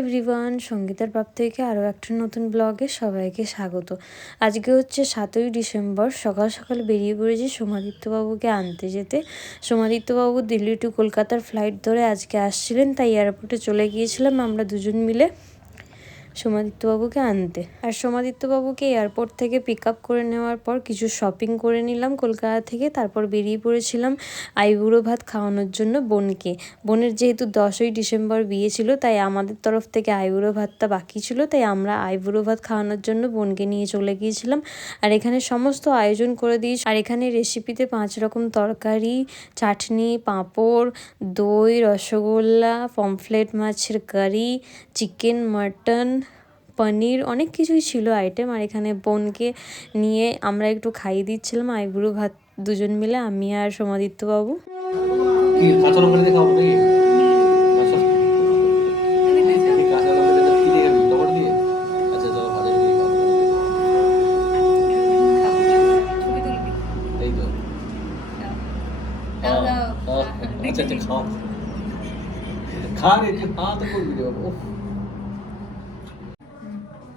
Everyone সঙ্গীতার প্রাপ্ত থেকে আরও একটা নতুন ব্লগে সবাইকে স্বাগত। আজকে হচ্ছে সাতই ডিসেম্বর, সকাল সকাল বেরিয়ে পড়েছি সোমাদিত্যবাবুকে আনতে যেতে। সোমাদিত্যবাবু দিল্লি টু কলকাতার ফ্লাইট ধরে আজকে আসছিলেন, তাই এয়ারপোর্টে চলে গিয়েছিলাম আমরা দুজন মিলে। সোমাদিত্যবাবুকে আনতে। আর সোমাদিত্যবাবুকে এয়ারপোর্ট থেকে পিক আপ করে নেওয়ার পর কিছু শপিং করে নিলাম কলকাতা থেকে, তারপর বেরিয়ে পড়েছিলাম আইবুড়ো ভাত খাওয়ানোর জন্য বোনকে। বোনের যেহেতু দশই ডিসেম্বর বিয়ে ছিল, তাই আমাদের তরফ থেকে আইবুড়ো ভাতটা বাকি ছিল, তাই আমরা আইবুড়ো ভাত খাওয়ানোর জন্য বোনকে নিয়ে চলে গিয়েছিলাম। আর এখানে সমস্ত আয়োজন করে দিয়েছি। আর এখানে রেসিপিতে পাঁচ রকম তরকারি, চাটনি, পাঁপড়, দই, রসগোল্লা, পমফ্লেট মাছের কারি চিকেন মাটন পনির অনেক কিছুই ছিল আইটেম আর এখানে বোনকে নিয়ে আমরা একটু খাইয়ে দিচ্ছিলাম আইবুড়ো ভাত দুজন মিলে, আমি আর লঙ্কা দিয়ে খাব নাকি? আচ্ছা। কি কাঁচা লঙ্কা দিয়ে কি দিয়ে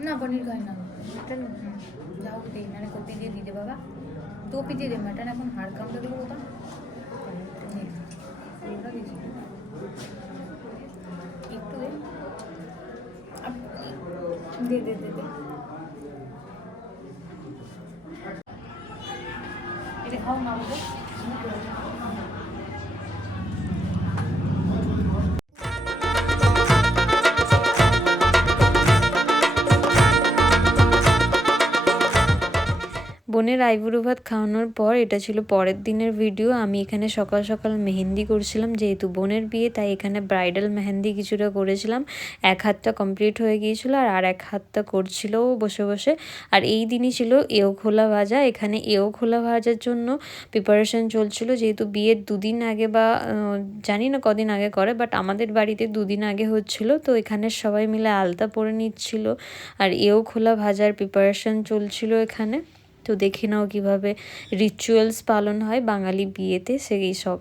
না পনির খাই না মটন যাও দে মানে কপি দিয়ে দিতে বাবা টপি দিয়ে দে মটন এখন হাড় কামটা দেবো ওটা ওটা দিয়েছি একটু দে আপ- দে দে দে দে এটা খাও না বাবু বোনের আইবুড়ো ভাত খাওয়ানোর পর, এটা ছিল পরের দিনের ভিডিও, আমি এখানে সকাল সকাল মেহেন্দি করছিলাম, যেহেতু বোনের বিয়ে, তাই এখানে ব্রাইডাল মেহেন্দি কিছুটা করেছিলাম। এক হাতটা কমপ্লিট হয়ে গিয়েছিল আর আর এক হাতটা করছিল বসে বসে। আর এই দিনই ছিল এও খোলা ভাজা, এখানে এও খোলা ভাজার জন্য প্রিপারেশন চলছিল, যেহেতু বিয়ের দুদিন আগে বা জানি না কদিন আগে করে বাট আমাদের বাড়িতে দুদিন আগে হচ্ছিল, তো এখানে সবাই মিলে আলতা পরে নিচ্ছিল। আর এও খোলা ভাজার প্রিপারেশন চলছিল এখানে। তো দেখে নাও কীভাবে রিচুয়ালস পালন হয় বাঙালি বিয়েতে সেই সব।